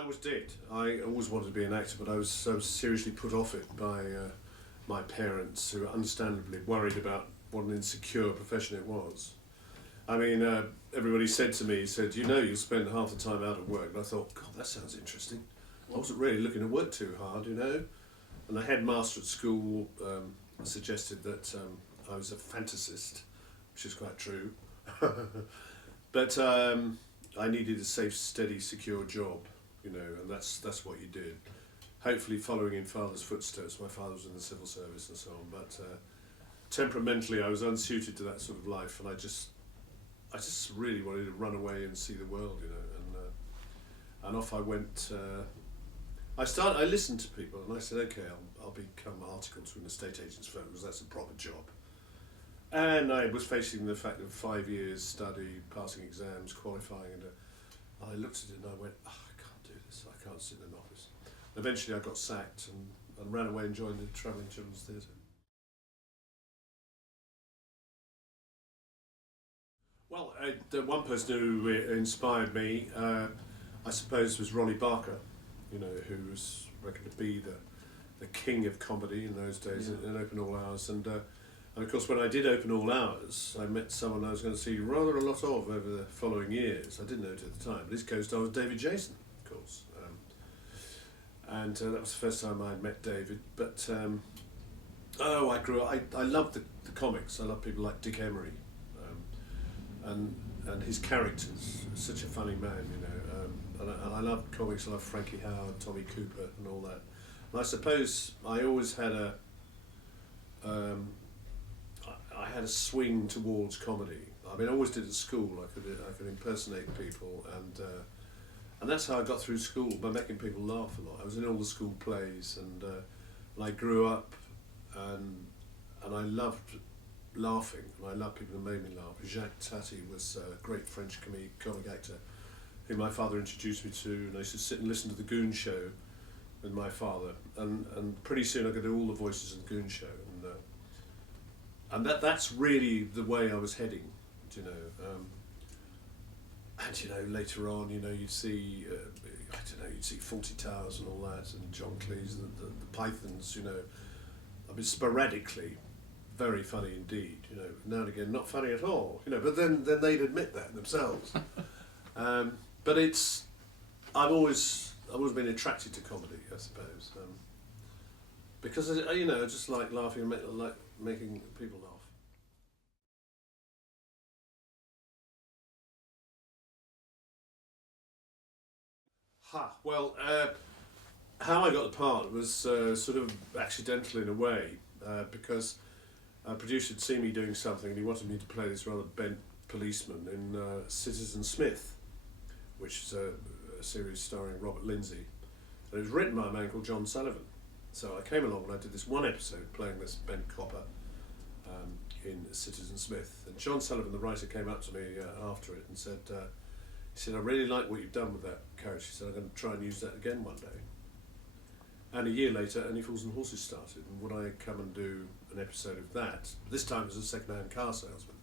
I always did. I always wanted to be an actor, but I was so seriously put off it by my parents, who were understandably worried about what an insecure profession it was. I mean, everybody said to me, you know, you'll spend half the time out of work. And I thought, God, that sounds interesting. I wasn't really looking to work too hard, you know. And the headmaster at school suggested that I was a fantasist, which is quite true. But I needed a safe, steady, secure job, you know, and that's what you did. Hopefully following in father's footsteps. My father was in the civil service and so on, but temperamentally I was unsuited to that sort of life, and I just really wanted to run away and see the world, you know, and off I went. I listened to people and I said, okay, I'll become articles with an estate agent's firm because that's a proper job. And I was facing the fact of 5 years study, passing exams, qualifying, and I looked at it and I went, oh, I can't do this, I can't sit in an office. Eventually I got sacked and ran away and joined the Travelling Children's Theatre. Well, the one person who inspired me, I suppose, was Ronnie Barker, you know, who was reckoned to be the king of comedy in those days, in Open All Hours. And of course, when I did Open All Hours, I met someone I was going to see rather a lot of over the following years. I didn't know it at the time, but his co-star was David Jason, of course. And that was the first time I had met David. But, I grew up, I loved the comics. I loved people like Dick Emery. And his characters, such a funny man, you know. And I loved comics. I loved Frankie Howerd, Tommy Cooper, and all that. And I suppose I always had I had a swing towards comedy. I mean, I always did at school. I could impersonate people, and that's how I got through school, by making people laugh a lot. I was in all the school plays, and I grew up, and I loved laughing, and I loved people who made me laugh. Jacques Tati was a great French comic actor who my father introduced me to, and I used to sit and listen to the Goon Show with my father, and pretty soon I could do all the voices of the Goon Show, and that's really the way I was heading, you know. And you know, later on, you know, you'd see you'd see Fawlty Towers and all that, and John Cleese, the Pythons, you know. I mean, sporadically very funny indeed, you know. Now and again, not funny at all, you know. But then they'd admit that themselves. But I've always been attracted to comedy, I suppose, because you know, I just like laughing and like making people laugh. Well, how I got the part was sort of accidental in a way, because a producer had seen me doing something and he wanted me to play this rather bent policeman in Citizen Smith, which is a series starring Robert Lindsay. And it was written by a man called John Sullivan. So I came along and I did this one episode playing this bent copper in Citizen Smith. And John Sullivan, the writer, came up to me after it and said, I really like what you've done with that character. He said, I'm going to try and use that again one day. And a year later, Only Fools and Horses started, and would I come and do an episode of that? This time as a second-hand car salesman.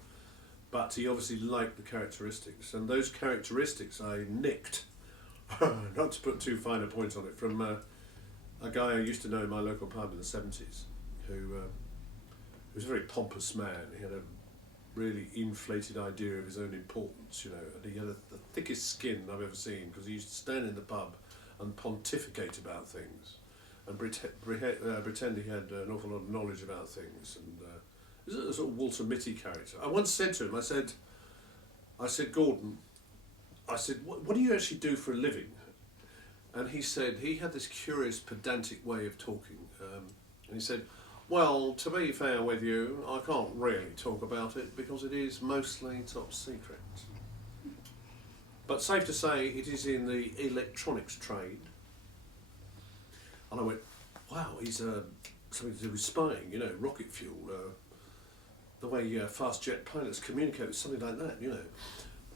But he obviously liked the characteristics, and those characteristics I nicked, not to put too fine a point on it, from a guy I used to know in my local pub in the 70s, who was a very pompous man. He had a really inflated idea of his own importance, you know, and he had the thickest skin I've ever seen, because he used to stand in the pub and pontificate about things and pretend he had an awful lot of knowledge about things, and he was a sort of Walter Mitty character. I once said to him, I said, Gordon, what do you actually do for a living? And he said, he had this curious pedantic way of talking, and he said, well, to be fair with you, I can't really talk about it because it is mostly top secret. But safe to say, it is in the electronics trade. And I went, wow, he's something to do with spying, you know, rocket fuel, the way fast jet pilots communicate, something like that, you know.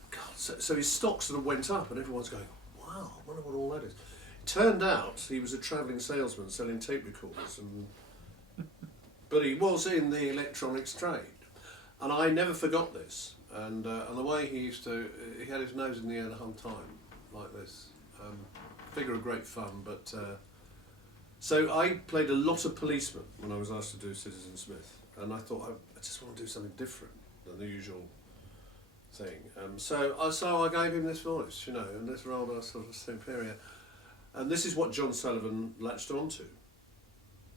God, so his stock sort of went up, and everyone's going, wow, I wonder what all that is. It turned out he was a travelling salesman selling tape recorders, but he was in the electronics trade. And I never forgot this. And the way he had his nose in the air the whole time, like this. figure of great fun, but so I played a lot of policemen when I was asked to do Citizen Smith, and I thought I just want to do something different than the usual thing. So I gave him this voice, you know, and this rather sort of superior, and this is what John Sullivan latched onto.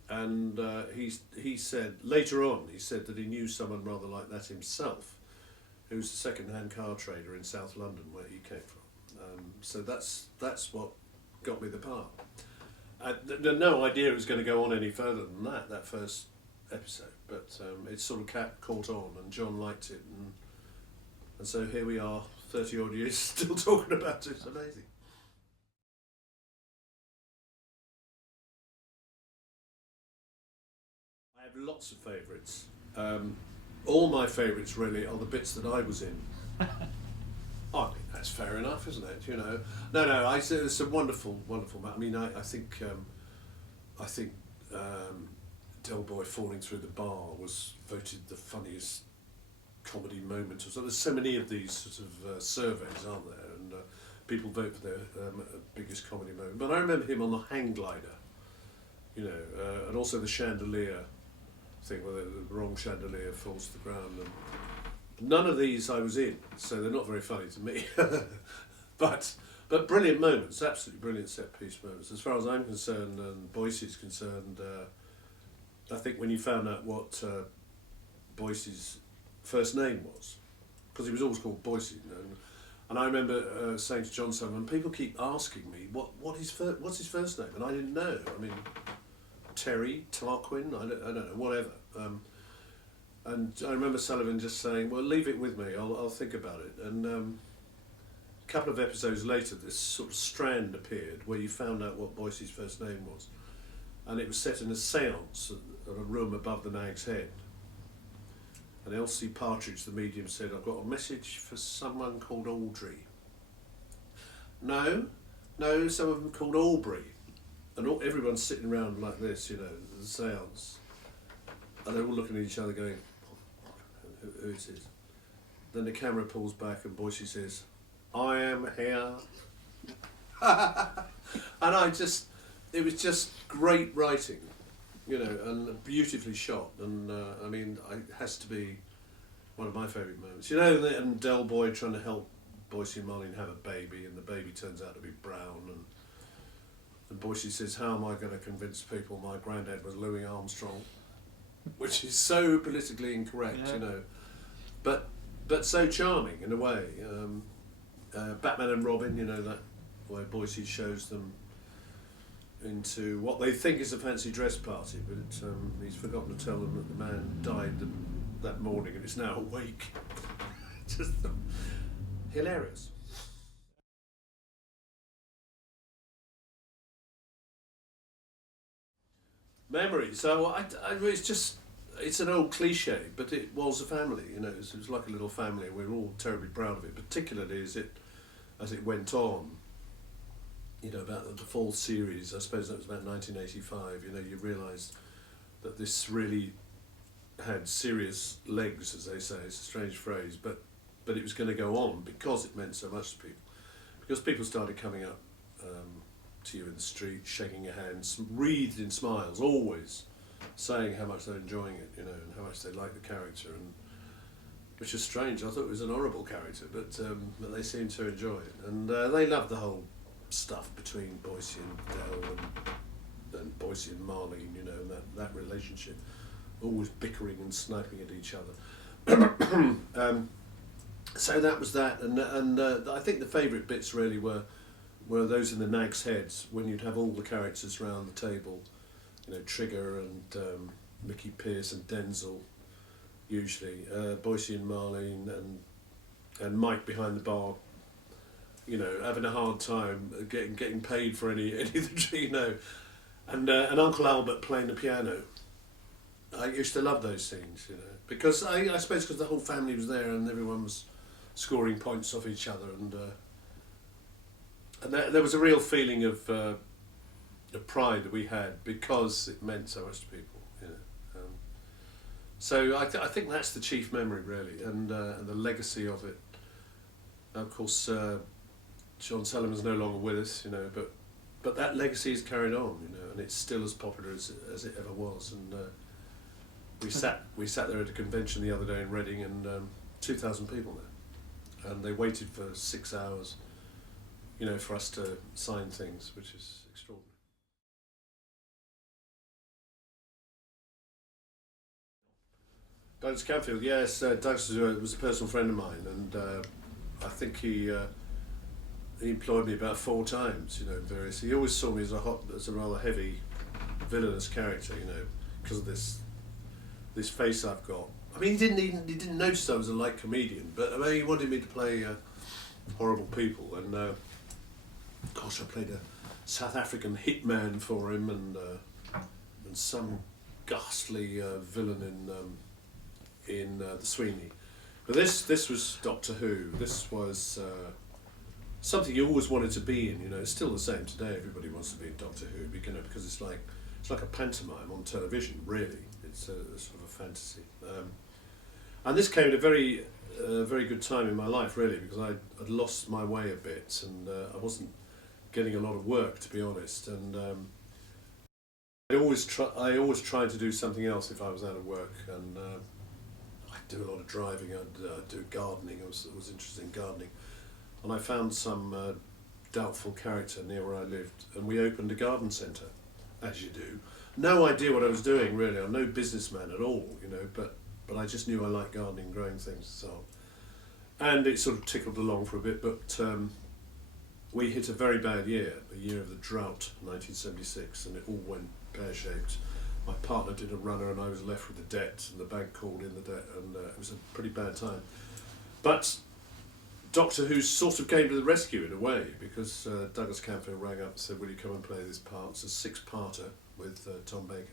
And he said later on, he said that he knew someone rather like that himself, who was a second-hand car trader in South London, where he came from. So that's what got me the part. I had no idea it was going to go on any further than that first episode, but it sort of caught on, and John liked it, and so here we are, 30 odd years, still talking about it. It's amazing. I have lots of favourites. All my favourites really are the bits that I was in. I think that's fair enough, isn't it? You know, no. It's a wonderful. I mean, I think Del Boy falling through the bar was voted the funniest comedy moment. So there's so many of these sort of surveys, aren't there? And people vote for their biggest comedy moment. But I remember him on the hang glider, you know, and also the chandelier thing where the wrong chandelier falls to the ground. And none of these I was in, so they're not very funny to me. but brilliant moments, absolutely brilliant set piece moments. As far as I'm concerned and Boycie's concerned, I think when you found out what Boycie's first name was, because he was always called Boycie, you know, and I remember saying to John Sullivan, people keep asking me what's his first name, and I didn't know. I mean, Terry, Tarquin, I don't know, whatever. And I remember Sullivan just saying, well, leave it with me, I'll think about it. And a couple of episodes later, this sort of strand appeared where you found out what Boycie's first name was. And it was set in a séance at a room above the Nag's Head. And Elsie Partridge, the medium, said, I've got a message for someone called Audrey. No, some of them called Aubrey. And everyone's sitting around like this, you know, the séance. And they're all looking at each other going, who it is. Then the camera pulls back and Boycie says, I am here. And it was just great writing, you know, and beautifully shot. And I mean, it has to be one of my favourite moments. You know, and Del Boy trying to help Boycie and Marlene have a baby, and the baby turns out to be brown. And Boycie says, how am I going to convince people my granddad was Louis Armstrong? Which is so politically incorrect, yeah. You know, but so charming in a way. Batman and Robin, you know, that where Boycie shows them into what they think is a fancy dress party, but he's forgotten to tell them that the man died that morning and is now awake. Just hilarious. Memories. So it's an old cliche, but it was a family. You know, it was like a little family. We were all terribly proud of it, particularly as it went on. You know, about the fall series. I suppose that was about 1985. You know, you realised that this really had serious legs, as they say. It's a strange phrase, but it was going to go on because it meant so much to people. Because people started coming up to you in the street, shaking your hands, wreathed in smiles, always saying how much they're enjoying it, you know, and how much they like the character, and which is strange. I thought it was an horrible character, but they seemed to enjoy it, and they loved the whole stuff between Boycie and Del and Boycie and Marlene, you know, and that relationship, always bickering and sniping at each other. So that was that, and I think the favourite bits really were those in the Nag's Heads, when you'd have all the characters around the table, you know, Trigger and Mickey Pearce and Denzel, usually, Boycie and Marlene and Mike behind the bar, you know, having a hard time getting paid for any of the, you know, and Uncle Albert playing the piano. I used to love those scenes, you know, because I suppose because the whole family was there and everyone was scoring points off each other, and there was a real feeling of pride that we had because it meant so much to people, you know. So I think that's the chief memory really, and the legacy of it. Of course, John Sullivan's no longer with us, you know, but but that legacy is carried on, you know, and it's still as popular as it ever was. And we sat there at a convention the other day in Reading, and 2,000 people there, and they waited for 6 hours, you know, for us to sign things, which is extraordinary. Douglas Camfield, yes, Douglas was a personal friend of mine, and I think he employed me about 4 times, you know, various. He always saw me as a rather heavy, villainous character, you know, because of this face I've got. I mean, he didn't notice I was a light comedian, but I mean, he wanted me to play horrible people, and gosh, I played a South African hitman for him, and some ghastly villain in the Sweeney. But this was Doctor Who. This was something you always wanted to be in. You know, it's still the same today. Everybody wants to be in Doctor Who, you know, because it's like a pantomime on television. Really, it's a sort of a fantasy. And this came at a very good time in my life, really, because I'd lost my way a bit, and I wasn't getting a lot of work, to be honest. And I always tried to do something else if I was out of work, and I'd do a lot of driving. I'd do gardening. I was interested in gardening, and I found some doubtful character near where I lived, and we opened a garden centre, as you do. No idea what I was doing, really. I'm no businessman at all, you know, but I just knew I liked gardening, growing things, and so on. And it sort of tickled along for a bit, but we hit a very bad year, a year of the drought, 1976, and it all went pear-shaped. My partner did a runner, and I was left with the debt, and the bank called in the debt, and it was a pretty bad time. But Doctor Who sort of came to the rescue in a way, because Douglas Camfield rang up and said, "Will you come and play this part?" It's a 6-parter with Tom Baker.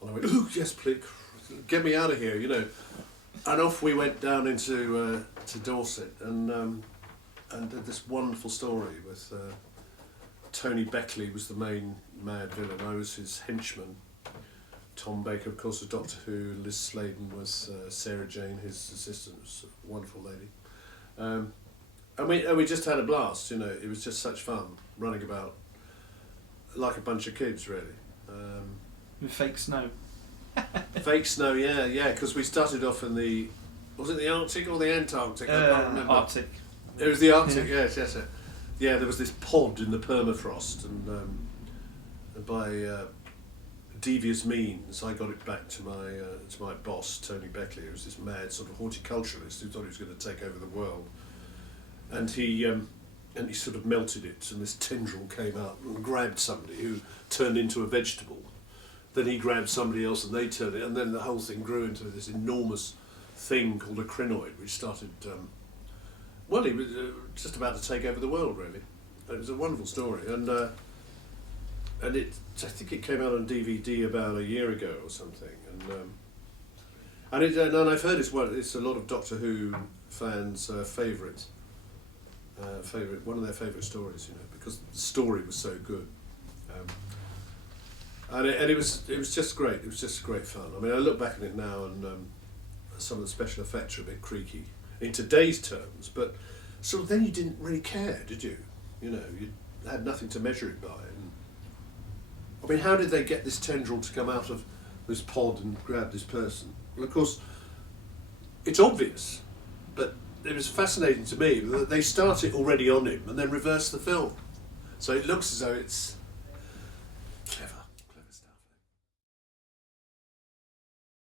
And I went, "Oh, yes, please, get me out of here," you know. And off we went down into to Dorset, and did this wonderful story with Tony Beckley was the main mad villain. I was his henchman. Tom Baker, of course, was Doctor Who. Liz Sladen was Sarah Jane, his assistant. Was a wonderful lady. And we just had a blast, you know. It was just such fun running about like a bunch of kids, really. With fake snow. Fake snow, yeah, because we started off in was it the Arctic or the Antarctic? I can't remember. Arctic. It was the Arctic, yes. Yeah, there was this pod in the permafrost, and by devious means, I got it back to my boss, Tony Beckley, who was this mad sort of horticulturalist who thought he was going to take over the world, and he sort of melted it, and this tendril came out and grabbed somebody who turned into a vegetable. Then he grabbed somebody else, and they turned it, and then the whole thing grew into this enormous thing called a crinoid, which started. Well, he was just about to take over the world, really. It was a wonderful story, and I think it came out on DVD about a year ago or something, and I've heard it's a lot of Doctor Who fans' favourite, one of their favourite stories, you know, because the story was so good, and it was just great. It was just great fun. I mean, I look back at it now, and some of the special effects are a bit creaky in today's terms, but sort of then you didn't really care, did you? You know, you had nothing to measure it by. And, I mean, how did they get this tendril to come out of this pod and grab this person? Well, of course, it's obvious, but it was fascinating to me that they start it already on him and then reverse the film. So it looks as though it's